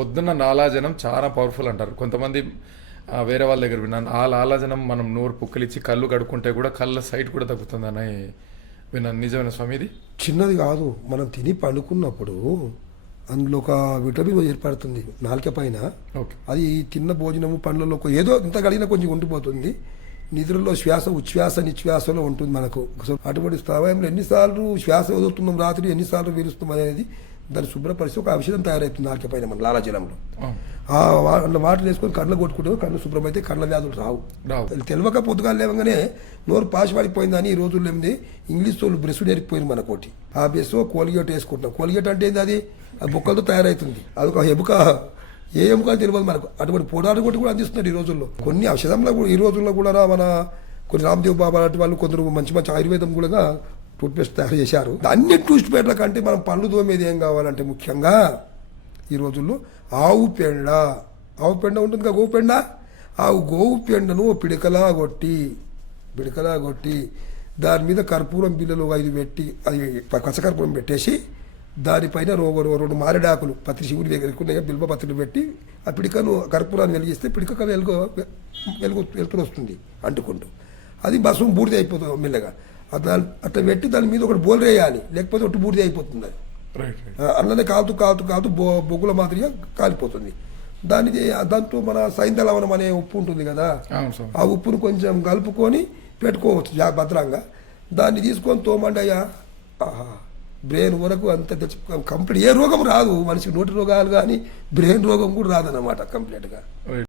పొద్దున్న నాలాజనం చాలా పవర్ఫుల్ అంటారు. కొంతమంది వేరే వాళ్ళ దగ్గర విన్నాను ఆ లాలాజనం మనం నోరు పుక్కలిచ్చి కళ్ళు కడుక్కుంటే కూడా కళ్ళ సైట్ కూడా తగ్గుతుందని విన్నాను. నిజమైన స్వామి ఇది చిన్నది కాదు. మనం తిని పండుకున్నప్పుడు అందులో ఒక విటమిన్ ఏర్పడుతుంది నాలుక పైన. ఓకే. అది తిన్న భోజనము పండ్లలో ఏదో ఇంత కలిగినా కొంచెం ఉండిపోతుంది. నిద్రలో శ్వాస ఉచ్ఛ్వాస నిశ్వాసలో ఉంటుంది మనకు. అటువంటి సమయంలో ఎన్నిసార్లు శ్వాస వదులుతున్నాం రాత్రి ఎన్నిసార్లు పీలుస్తున్నాం అనేది దాన్ని శుభ్రపరిచి ఒక ఔషధం తయారవుతుంది నాలుక పైన మన లాలాజలంలో వాటర్ వేసుకొని కళ్ళు కొట్టుకుంటే కళ్ళు శుభ్రమైతే కళ్ళ వ్యాధులు రావు. రావు. తెలియక పొద్దుగా లేవగానే నోరు పాసి పడిపోయిందని ఈ రోజుల్లో ఏంది ఇంగ్లీష్ వాళ్ళు బ్రష్ నేర్పిపోయింది మనకోటి ఆ బ్రష్ కోలిగేట్ వేసుకుంటున్నాం. కోలిగేట్ అంటే ఏంది అది? అది బొక్కలతో తయారవుతుంది అది ఒక ఎముక. ఏ ఎముక తెలియదు మనకు. అటువంటి పోరాడు కొట్టి కూడా అందిస్తున్నారు ఈ రోజుల్లో. కొన్ని ఔషధంలో కూడా ఈ రోజుల్లో కూడా రా మన కొన్ని రామ్దేవ్ బాబా లాంటి వాళ్ళు కొందరు మంచి మంచి ఆయుర్వేదం కూడా టూత్పేస్ట్ తయారు చేశారు. అన్ని టూత్ కంటే మనం పళ్ళు తోమేది ఏం కావాలంటే ముఖ్యంగా ఈ రోజుల్లో ఆవు పెండ. ఆవు పెండ ఉంటుంది కదా గోవు పెండ? ఆ గోవు పెండను పిడకలా కొట్టి పిడకలా కొట్టి దాని మీద కర్పూరం బిల్లలు ఐదు పెట్టి అది కసకర్పూరం పెట్టేసి దానిపైన రోగరు రో- రెండు మారేడాకులు పత్రి శివుడి దగ్గర బిల్వ పత్రులు పెట్టి ఆ పిడికను కర్పూరాన్ని వెలిగిస్తే పిడిక వెలుగు వెలుగు వెలుతురు వస్తుంది అంటుకుంటూ. అది బస్సు బూడిద అయిపోతుంది మెల్లగా. అట్లా అట్లా పెట్టి దాని మీద ఒకటి బోల్ వేయాలి లేకపోతే ఒట్టు బూడిద అయిపోతుంది అది. అల్లనే కాలుతూ కాలుతూ కాలుతూ బొ బొగ్గుల మాదిరిగా కాలిపోతుంది. దానికి దాంతో మన సైంధ లవణం అనే ఉప్పు ఉంటుంది కదా ఆ ఉప్పును కొంచెం కలుపుకొని పెట్టుకోవచ్చు జా భద్రంగా. దాన్ని తీసుకొని తోమండయ్యా ఆహా బ్రెయిన్ వరకు అంత తెచ్చు కంప్లీట్ ఏ రోగం రాదు. మనిషికి నోటి రోగాలు కానీ బ్రెయిన్ రోగం కూడా రాదన్నమాట కంప్లీట్గా.